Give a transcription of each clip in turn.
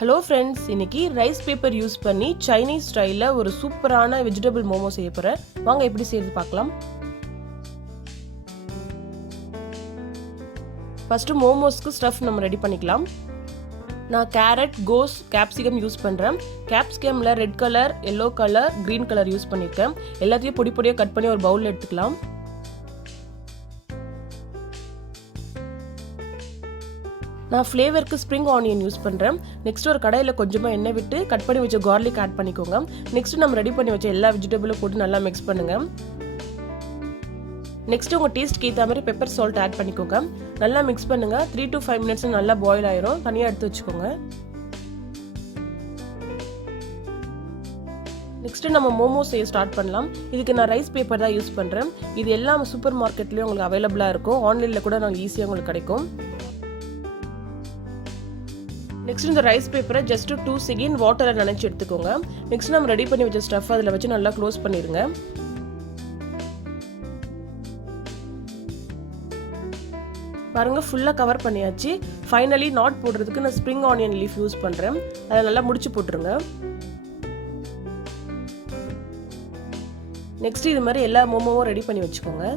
Hello friends, இன்னைக்கு rice paper use பண்ணி சைனீஸ் ஸ்டைலில் ஒரு சூப்பரான வெஜிடபிள் மோமோ செய்ய போகிறேன். வாங்க எப்படி செய்யறது பார்க்கலாம். ஃபஸ்ட்டு மோமோஸ்க்கு ஸ்டஃப் நம்ம ரெடி பண்ணிக்கலாம். நான் கேரட், கோஸ், கேப்சிகம் யூஸ் பண்ணுறேன். கேப்சிகமில் red colour, yellow colour, green colour use பண்ணியிருக்கேன். எல்லாத்தையும் பொடி பொடியாக கட் பண்ணி ஒரு பவுலில் எடுத்துக்கலாம். நான் ஃப்ளேவருக்கு ஸ்ப்ரிங் ஆனியன் யூஸ் பண்ணுறேன். நெக்ஸ்ட் ஒரு கடாயில் கொஞ்சமாக எண்ணெய் விட்டு கட் பண்ணி வச்ச கார்லிக் ஆட் பண்ணிக்கோங்க. நெக்ஸ்ட் நம்ம ரெடி பண்ணி வச்ச எல்லா வெஜிடபிளும் போட்டு நல்லா மிக்ஸ் பண்ணுங்கள். நெக்ஸ்ட் உங்கள் டேஸ்ட்க்கு ஏற்ற மாதிரி பெப்பர் சால்ட் ஆட் பண்ணிக்கோங்க. நல்லா மிக்ஸ் பண்ணுங்கள். 3 to 5 minutes நல்லா பாயில் ஆயிரும். தனியாக எடுத்து வச்சுக்கோங்க. நெக்ஸ்ட் நம்ம மோமோஸ் செய்ய ஸ்டார்ட் பண்ணலாம். இதுக்கு நான் ரைஸ் பேப்பர் தான் யூஸ் பண்ணுறேன். இது எல்லா சூப்பர் மார்க்கெட்லேயும் உங்களுக்கு அவைலபிளாக இருக்கும். ஆன்லைனில் கூட நாங்கள் ஈஸியாக உங்களுக்கு கிடைக்கும். நெக்ஸ்ட் இந்த ரைஸ் பேப்பரை ஜஸ்ட் 2 seconds வாட்டரில் நினச்சி எடுத்துக்கோங்க. நெக்ஸ்ட் நம்ம ரெடி பண்ணி வச்ச ஸ்டஃப் அதில் வச்சு நல்லா க்ளோஸ் பண்ணிடுங்க. பாருங்க, ஃபுல்லாக கவர் பண்ணியாச்சு. ஃபைனலி நாட் போடுறதுக்கு நான் ஸ்ப்ரிங் ஆனியன் லீஃப் யூஸ் பண்ணுறேன். அதை நல்லா முடிச்சு போட்டுருங்க. நெக்ஸ்ட் இது மாதிரி எல்லா மோமோவும் ரெடி பண்ணி வச்சுக்கோங்க.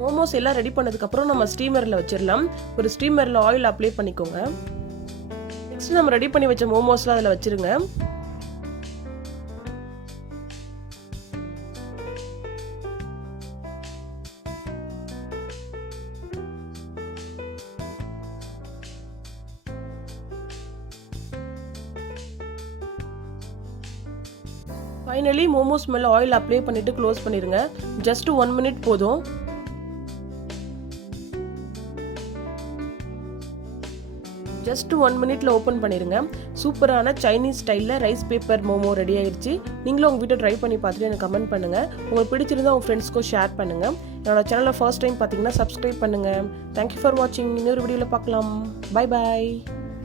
மோமோஸ் எல்லாம் ரெடி பண்ணதுக்கப்புறம் நம்ம ஸ்டீமரில் வச்சிடலாம். ஒரு ஸ்டீமரில் ஆயில் அப்ளை பண்ணிக்கோங்க. நெக்ஸ்ட் நம்ம ரெடி பண்ணி வச்ச மோமோஸ்லாம் அதில் வச்சிருங்க. ஃபைனலி மோமோஸ் மேலே ஆயில் அப்ளை பண்ணிட்டு க்ளோஸ் பண்ணிடுங்க. ஜஸ்ட் 1 minute போதும். ஜஸ்ட் 1 minute ஓப்பன் பண்ணிடுங்க. சூப்பரான சைனீஸ் ஸ்டைலில் ரைஸ் பேப்பர் மோமோ ரெடி ஆயிடுச்சு. நீங்களும் உங்கள் வீட்டை ட்ரை பண்ணி பார்த்துட்டு எனக்கு கமெண்ட் பண்ணுங்கள். உங்களுக்கு பிடிச்சிருந்தா உங்கள் ஃப்ரெண்ட்ஸ்க்கும் ஷேர் பண்ணுங்கள். என்னோட சேனலை ஃபர்ஸ்ட் டைம் பார்த்தீங்கன்னா சப்ஸ்கிரைப் பண்ணுங்கள். தேங்க்யூ ஃபார் வாட்சிங். இன்னொரு வீடியோவில் பார்க்கலாம். Bye bye.